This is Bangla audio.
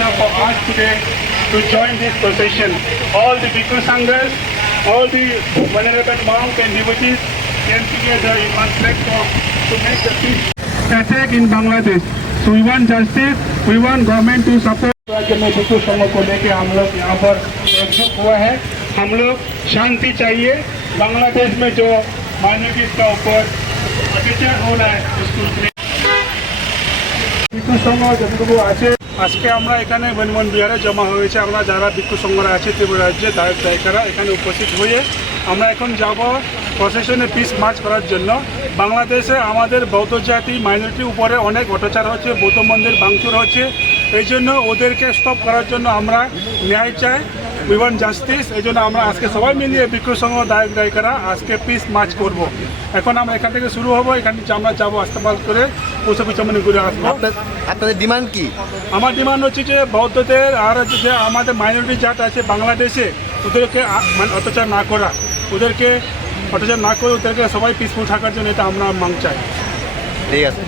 Krishna for us today to join this procession. All the Bhikkhu Sanghas, all the venerable monks and devotees came together in one platform to make the peace attack in Bangladesh. So we want justice, we want government to support. राज्य में भिक्षु संघ को लेके हम लोग यहाँ पर एकजुट हुआ है हम लोग शांति चाहिए बांग्लादेश में जो मानवीय का ऊपर अत्याचार हो रहा है उसको भिक्षु संघ जतटुकू आ আজকে আমরা এখানে বনমন বিহারে জমা হয়েছে। আমরা যারা ভিক্ষু সংগ্রহ আছে ত্রিপুরা রাজ্যে দায়ক দায়িকারা এখানে উপস্থিত হয়ে আমরা এখন যাব প্রশাসনে পিস মার্চ করার জন্য। বাংলাদেশে আমাদের বৌদ্ধ জাতি মাইনরিটির উপরে অনেক অত্যাচার হচ্ছে, বৌদ্ধ মন্দির ভাঙচুর হচ্ছে। এই জন্য ওদেরকে স্টপ করার জন্য আমরা ন্যায় চাই। উই ওয়ান্ট জাস্টিস এই জন্য আমরা আজকে সবাই মিলিয়ে ভিক্ষু সংঘ দায়ক দায়িকারা আজকে পিস মার্চ করব। এখন আমরা এখান থেকে শুরু হব এখান থেকে আমরা যাব আস্তেপাল করে পৌঁছে পিছনে ঘুরে আসব। আপনাদের ডিমান্ড কি? আমার ডিমান্ড হচ্ছে যে বৌদ্ধদের আর হচ্ছে যে আমাদের মাইনরিটি জাত আছে বাংলাদেশে ওদেরকে মানে অত্যাচার না করা ওদেরকে অত্যাচার না করে ওদেরকে সবাই পিসফুল থাকার জন্য এটা আমরা মাং চাই ঠিক আছে।